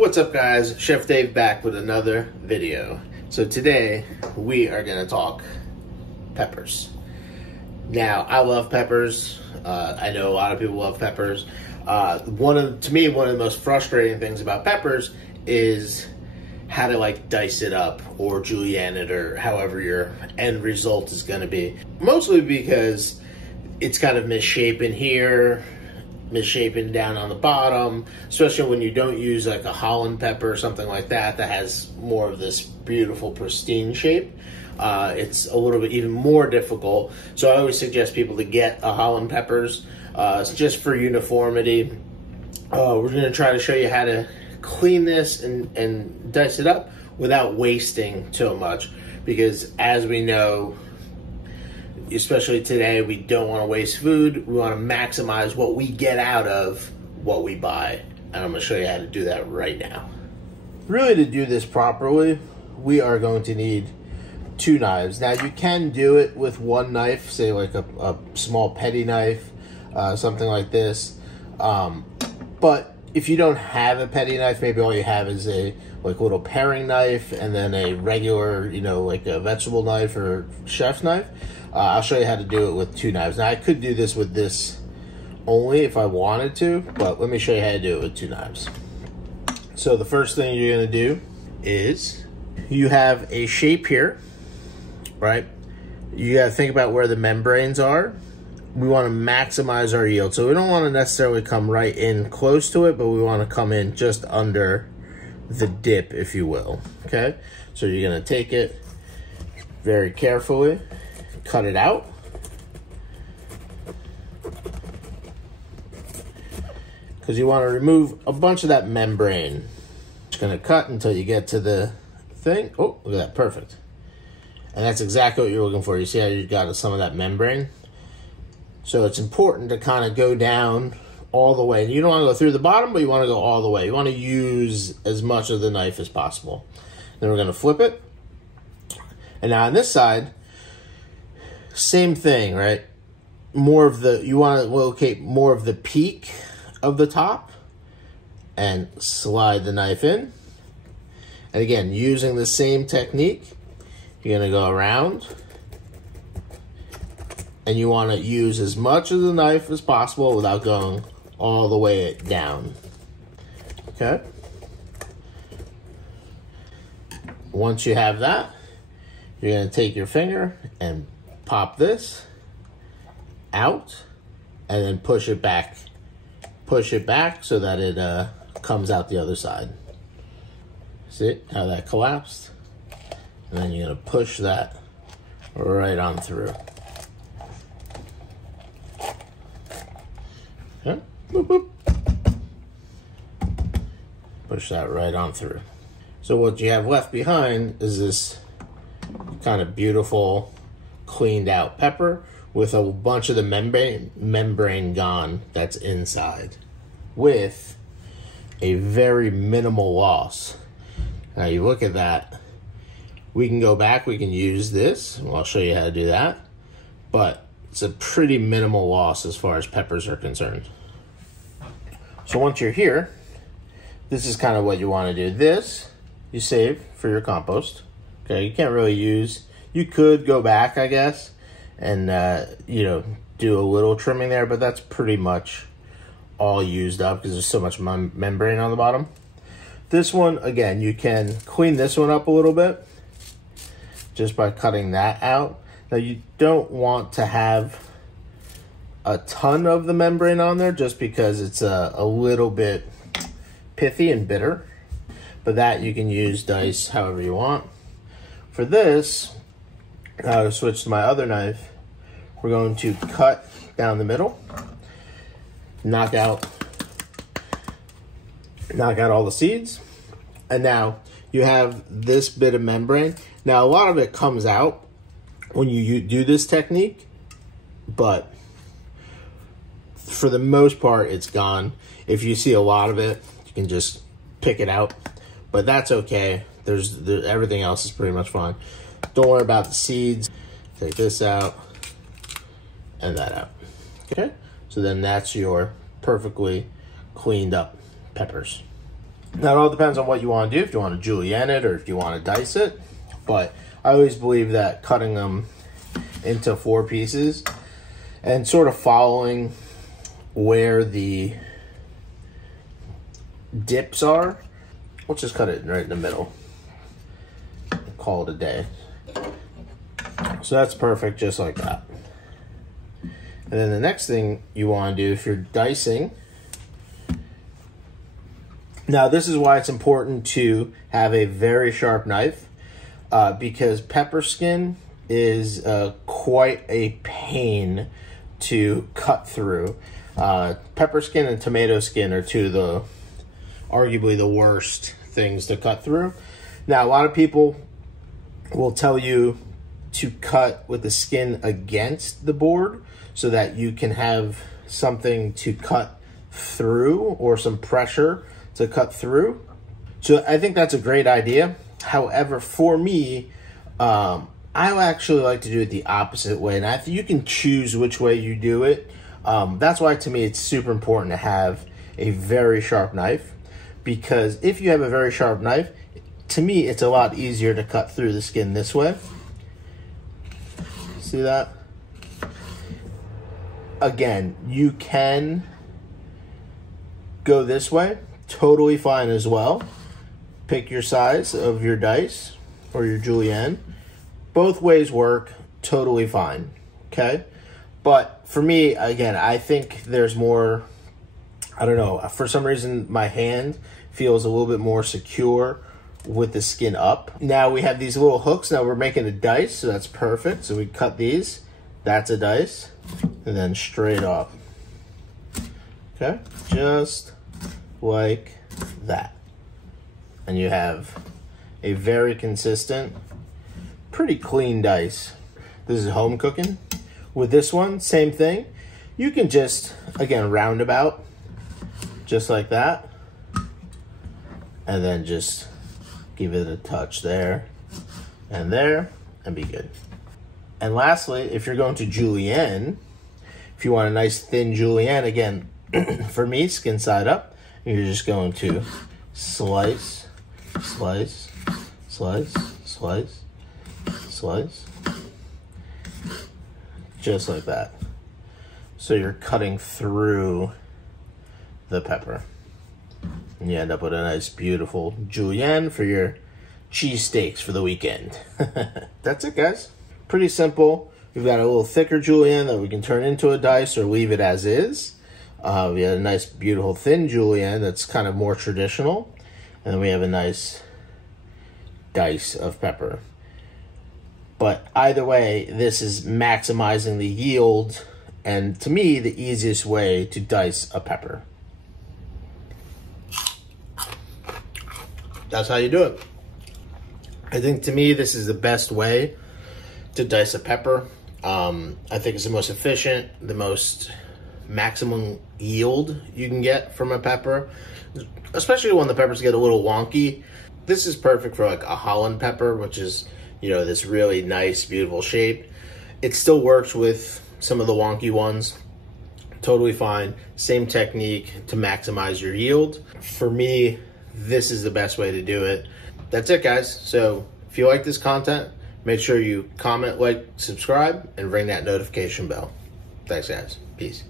What's up guys, Chef Dave back with another video. So today we are gonna talk peppers. Now I love peppers, I know a lot of people love peppers. To me, one of the most frustrating things about peppers is how to like dice it up or julienne it or however your end result is gonna be. Mostly because it's kind of misshapen here, misshapen down on the bottom, especially when you don't use like a Holland pepper or something like that that has more of this beautiful pristine shape. It's a little bit even more difficult, so I always suggest people to get a Holland peppers just for uniformity. We're going to try to show you how to clean this and dice it up without wasting too much, because as we know, especially today, we don't want to waste food. We want to maximize what we get out of what we buy. And I'm going to show you how to do that right now. Really, to do this properly, we are going to need 2 knives. Now, you can do it with 1 knife, say like a small petty knife, something like this. But if you don't have a petty knife, maybe all you have is a little paring knife and then a regular, like a vegetable knife or chef's knife. I'll show you how to do it with 2 knives. Now, I could do this with this only if I wanted to, but let me show you how to do it with 2 knives. So the first thing you're gonna do is you have a shape here, right? You gotta think about where the membranes are. We wanna maximize our yield. So we don't wanna necessarily come right in close to it, but we wanna come in just under the dip, if you will, okay? So you're gonna take it very carefully, cut it out. Because you want to remove a bunch of that membrane. Just going to cut until you get to the thing. Oh, look at that, perfect. And that's exactly what you're looking for. You see how you got some of that membrane? So it's important to kind of go down all the way. You don't want to go through the bottom, but you want to go all the way. You want to use as much of the knife as possible. Then we're going to flip it. And now on this side, same thing, right? You want to locate more of the peak of the top and slide the knife in. And again, using the same technique, you're going to go around and you want to use as much of the knife as possible without going all the way down. Okay? Once you have that, you're going to take your finger and pop this out and then push it back. Push it back so that it comes out the other side. See how that collapsed? And then you're going to push that right on through. Okay. Boop, boop. Push that right on through. So what you have left behind is this kind of beautiful cleaned out pepper with a bunch of the membrane gone that's inside, with a very minimal loss. Now you look at that, we can go back, we can use this, and I'll show you how to do that, but it's a pretty minimal loss as far as peppers are concerned. So once you're here, this is kind of what you want to do. This you save for your compost. Okay, you can't really use, you could go back, I guess, and do a little trimming there, but that's pretty much all used up because there's so much membrane on the bottom. This one, again, you can clean this one up a little bit just by cutting that out. Now, you don't want to have a ton of the membrane on there just because it's a little bit pithy and bitter, but that you can use dice however you want. For this, to switch to my other knife, we're going to cut down the middle, knock out all the seeds, and now you have this bit of membrane. Now, a lot of it comes out when you do this technique, but for the most part, it's gone. If you see a lot of it, you can just pick it out, but that's okay. Everything else is pretty much fine. Don't worry about the seeds. Take this out and that out. Okay, so then that's your perfectly cleaned up peppers. Now, it all depends on what you want to do, if you want to julienne it or if you want to dice it. But I always believe that cutting them into 4 pieces and sort of following where the dips are, we'll just cut it right in the middle and call it a day. So that's perfect, just like that. And then the next thing you want to do if you're dicing, now this is why it's important to have a very sharp knife, because pepper skin is quite a pain to cut through. Pepper skin and tomato skin are two of the arguably the worst things to cut through. Now, a lot of people will tell you to cut with the skin against the board so that you can have something to cut through or some pressure to cut through. So I think that's a great idea. However, for me, I actually like to do it the opposite way. And you can choose which way you do it. That's why, to me, it's super important to have a very sharp knife. Because if you have a very sharp knife, to me, it's a lot easier to cut through the skin this way. See that? Again, you can go this way, totally fine as well. Pick your size of your dice or your julienne. Both ways work, totally fine, okay? But for me, again, I think there's more, I don't know, for some reason my hand feels a little bit more secure with the skin up. Now we have these little hooks. Now we're making a dice, so that's perfect. So we cut these, that's a dice, and then straight up. Okay, just like that. And you have a very consistent, pretty clean dice. This is home cooking. With this one, same thing. You can just, again, roundabout, just like that. And then just give it a touch there, and be good. And lastly, if you're going to julienne, if you want a nice thin julienne, again, for me, skin side up, you're just going to slice, slice, slice, slice, slice, just like that. So you're cutting through the pepper. And you end up with a nice, beautiful julienne for your cheesesteaks for the weekend. That's it, guys. Pretty simple. We've got a little thicker julienne that we can turn into a dice or leave it as is. We have a nice, beautiful, thin julienne that's kind of more traditional. And then we have a nice dice of pepper. But either way, this is maximizing the yield, and to me, the easiest way to dice a pepper. That's how you do it. I think, to me, this is the best way to dice a pepper. I think it's the most efficient, the most maximum yield you can get from a pepper, especially when the peppers get a little wonky. This is perfect for like a Holland pepper, which is, you know, this really nice, beautiful shape. It still works with some of the wonky ones. Totally fine. Same technique to maximize your yield. For me, this is the best way to do it. That's it, guys. So if you like this content, make sure you comment, like, subscribe, and ring that notification bell. Thanks, guys. Peace.